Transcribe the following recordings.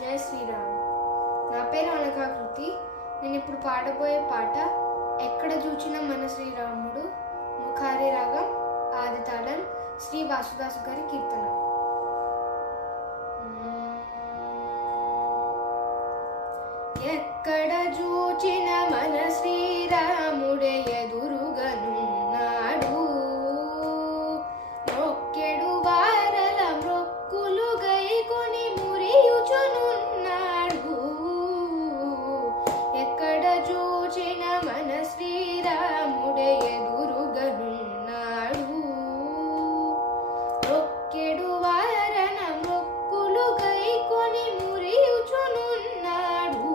జై శ్రీరామ్. నా పేరు అనకాకృతి. నేను ఇప్పుడు పాడబోయే పాట ఎక్కడ చూచిన మన శ్రీరాముడు, ముఖారి రాగం, ఆది తాళం, శ్రీ వాసుదాసు గారి కీర్తన. ఎక్కడ చూచిన మన శ్రీరాముడే ఎదురుగనున్నాడు, మొక్కెడు వారల మొక్కులు గైకొని మురియుచునున్నాడు. ఎక్కడ చూచిన మన శ్రీరాముడే ఎదురుగనున్నాడు, మొక్కెడు వారల మొక్కులు గైకొని మురియుచునున్నాడు.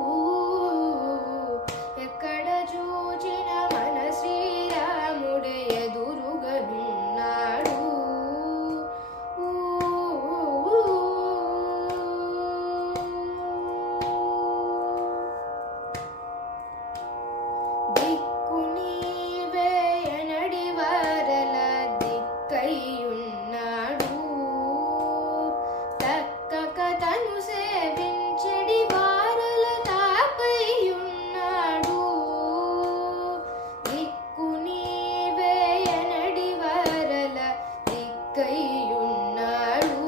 ఎక్కడ చూచిన మన శ్రీరాముడే ఎదురుగనున్నాడు. దిక్కు నీవే ఎనడి వారల దిక్కయ్యున్నాడు, తక్కక తను సేవించెడి వారల తాపయ్యున్నాడు. దిక్కు నీవే ఎనడి వారల దిక్కయ్యున్నాడు,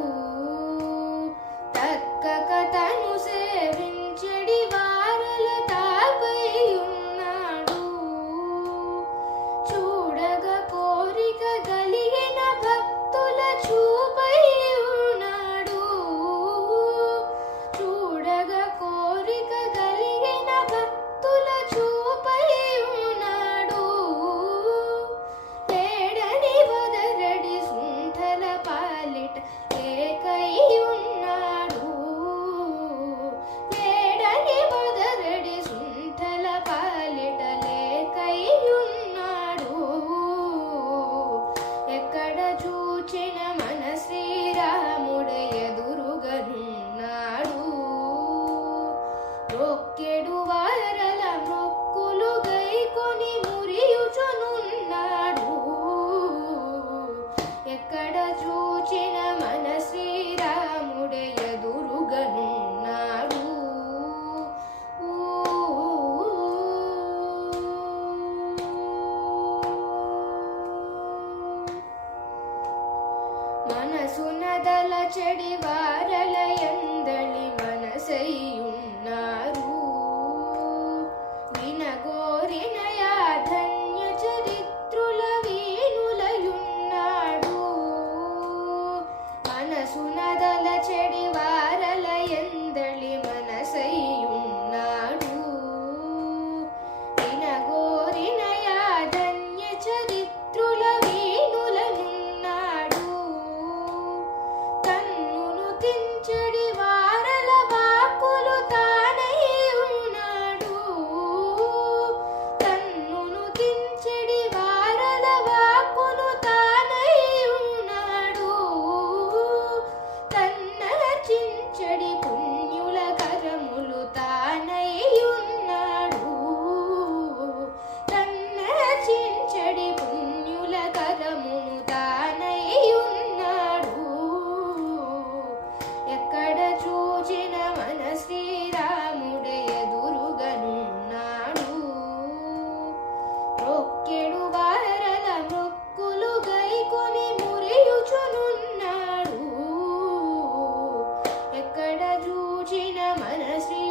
తక్కక తను సేవించెడి వారల తాపయ్యున్నాడు. చూడగ కోరిక కలిగిన భక్తుల చూపై ఉన్నాడు, చూడగ కోరిక కలిగిన భక్తుల చూపై ఉన్నాడు. లేడని వదరడి సుంఠల పాలిట లేకై ఉన్నాడు, లేడని వదరడి సుంఠల పాలిట లేకై ఉన్నాడు. ఎక్కడ చూచిన మన శ్రీరాముడే ఎదురుగనున్నాడు, మొక్కెడు వారల మొక్కులు గైకొని మురియుచునున్నాడు. ఎక్కడ చూచిన మన శ్రీరాముడే ఎదురుగనున్నాడు. మనసునదల చెడి వారల ఎందలి మనసయ్యున్నారు, వినగోరిన యాధన్య చరిత్రుల వీణులయున్నాడు. మనసునదల చెడి వారల ఎందలి మనసయ్యున్నాడు, వినగోరిన యాధన్య చరిత్రుల వీణులయున్నాడు. తన్నును తించెడి వారల వాక్కులు తానై ఉన్నాడు, తన్నును తించెడి వారల వాక్కులు తానై ఉన్నాడు. తన్నర్చించెడి పుణ్యుల కరములు తానై ఉన్నాడు, తన్నర్చించెడి పుణ్యుల కరమును తానై ఉన్నాడు. ఎక్కడ చూచిన మన శ్రీరాముడే ఎదురుగనున్నాడు, మొక్కెడు వారల మొక్కులు గైకొని మురియుచునున్నాడు. ఎక్కడ చూచిన మన శ్రీ